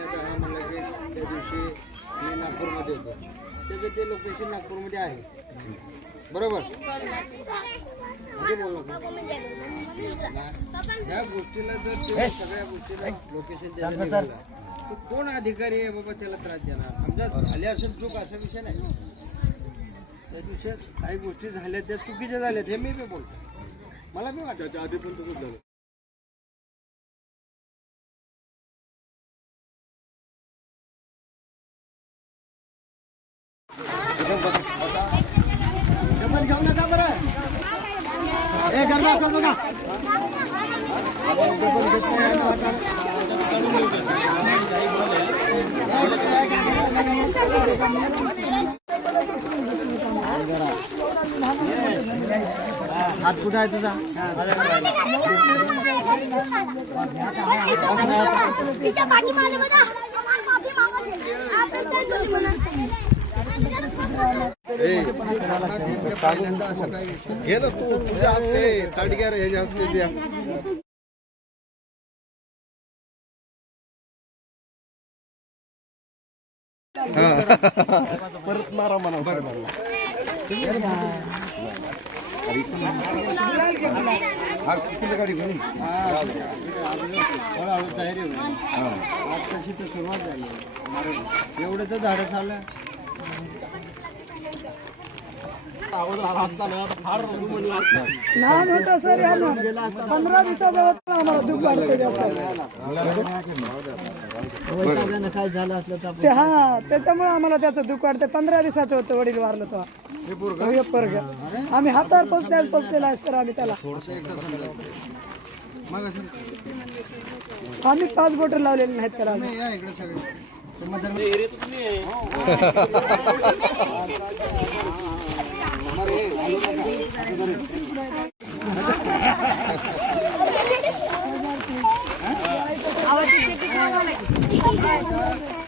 तुम्ही आता हा म्हणला की त्या दिवशी मी नागपूरमध्ये होतो. त्याचं ते लोकेशन नागपूरमध्ये आहे. बरोबर? म्हणजे बोलू नका. या गोष्टीला जर ते सगळ्या गोष्टीला लोकेशन द्यायला तर कोण अधिकारी आहे बाबा त्याला त्रास देणार? समजा झाले असेल चूक असा विषय नाही. त्या दिवशी काही गोष्टी झाल्या त्या चुकीच्या झाल्यात हे मी बी बोलतो. मला बी वाटतं. त्याच्या आधी पण तसंच झालं. घेऊ नका बरं ए गरबा करू नका डबल घेत नाही आणि वाटा- हात कुठं आहे तुझा तिच्या पाठीमागे बघा घे ना तू तुझ्या असते तडग्यार रे ह्याच्या असते त्या परत मारा म्हणा गाडी घेऊन हळूहळू तयारी होईल आज तशी तर सुरुवात झाली एवढं तर झाडं चाललं लहान होतं सर या पंधरा दिवसाच्या होतं आम्हाला दुःख वाढते वैतागानं काय झालं असलं तर ते हा त्याच्यामुळे आम्हाला त्याचं दुःख वाढते पंधरा दिवसाचं होतं वडील वारलं तो हे पोरग. आम्ही हातावर पोचल्या पोचलेला आहे सर आम्ही त्याला. आम्ही पाच बोटर लावलेले नाहीत त्याला तुम्ही 你看这